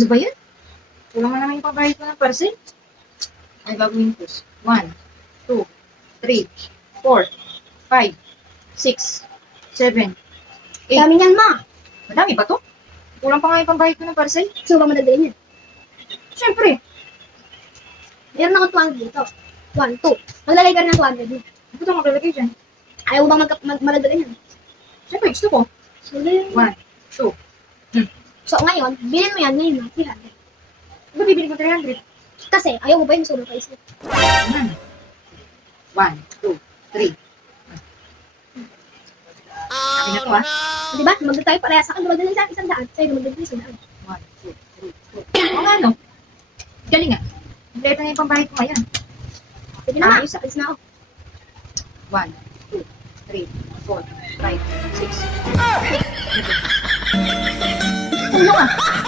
Ano ba yan? Kulang na naman yung pambayad ko ng parcel. Ay, gagawin ko. 1, 2, 3, 4, 5, 6, 7, 8. Dami niyan, ma. Madami ba to? Kulang pa nga yung pambayad ko ng parcel. So, ba madadalhin yan? Siyempre. Meron ako 200 dito. 1, 2. Maglalagay ka rin ng 200 dito. Ano ito maglalagay dyan? Ayaw mo bang madadalhin yan? Siyempre, gusto ko. Maglalagay. 1, 2. So, ngayon, bilhin mo yan ngayon na 300. Ano bibili ko 300? Kasi, ayaw mo ba yung sobrang price? 1, 2, 3. Akin na to ha. Diba? Magdala tayo pareha sa akin. Magdala sa akin 100. Sa'yo, magdala 100. 1, 2, 3, 4. Oo nga no. Galing nga. Kompleto na yung pambayad ko ngayon. Sige na, ma. Ayos, ah. Alis na ako. 1, 2, 3, 4, 5, 6. Tulong ah.